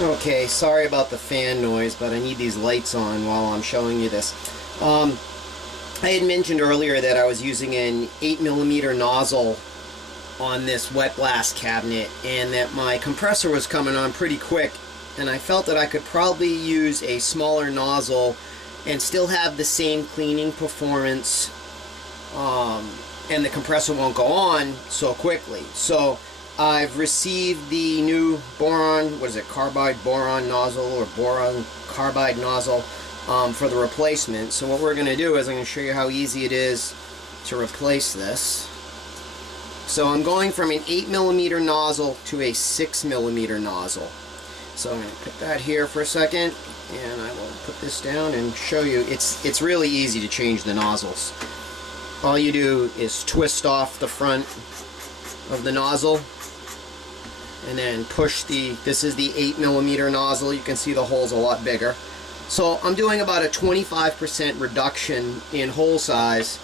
Okay, sorry about the fan noise, but I need these lights on while I'm showing you this. I had mentioned earlier that I was using an 8mm nozzle on this wet blast cabinet and that my compressor was coming on pretty quick, and I felt that I could probably use a smaller nozzle and still have the same cleaning performance, and the compressor won't go on so quickly. So I've received the new boron, what is it, carbide boron nozzle or boron carbide nozzle for the replacement. So what we're going to do is I'm going to show you how easy it is to replace this. So I'm going from an 8mm nozzle to a 6mm nozzle. So I'm going to put that here for a second, and I will put this down and show you. It's really easy to change the nozzles. All you do is twist off the front of the nozzle and then push this is the 8mm nozzle. You can see the hole's a lot bigger. So I'm doing about a 25% reduction in hole size,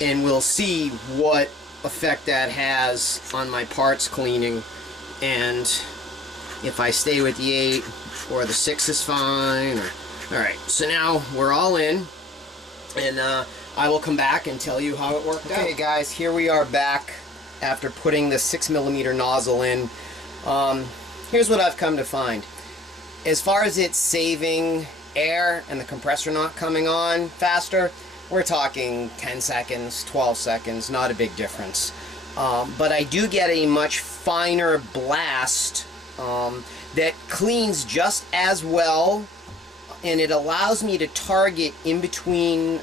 and we'll see what effect that has on my parts cleaning, and if I stay with the 8 or the 6 is fine. Alright, so now we're all in, and I will come back and tell you how it worked out. Okay guys, here we are back after putting the 6mm nozzle in. Here's what I've come to find. As far as it saving air and the compressor not coming on faster, we're talking 10 seconds, 12 seconds, not a big difference. But I do get a much finer blast that cleans just as well, and it allows me to target in between,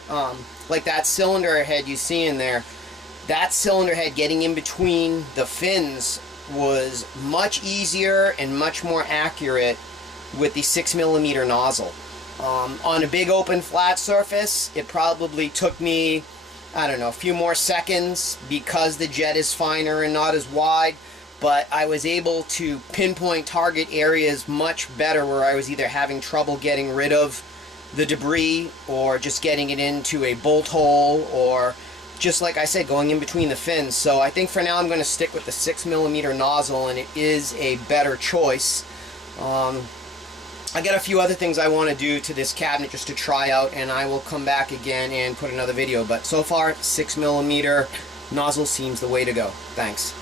like that cylinder head you see in there. That cylinder head getting in between the fins was much easier and much more accurate with the 6mm nozzle. On a big open flat surface, it probably took me, I don't know, a few more seconds because the jet is finer and not as wide, but I was able to pinpoint target areas much better where I was either having trouble getting rid of the debris or just getting it into a bolt hole, or just like I said, going in between the fins. So I think for now I'm going to stick with the 6mm nozzle, and it is a better choice. I got a few other things I want to do to this cabinet just to try out, and I will come back again and put another video. But so far, 6mm nozzle seems the way to go. Thanks.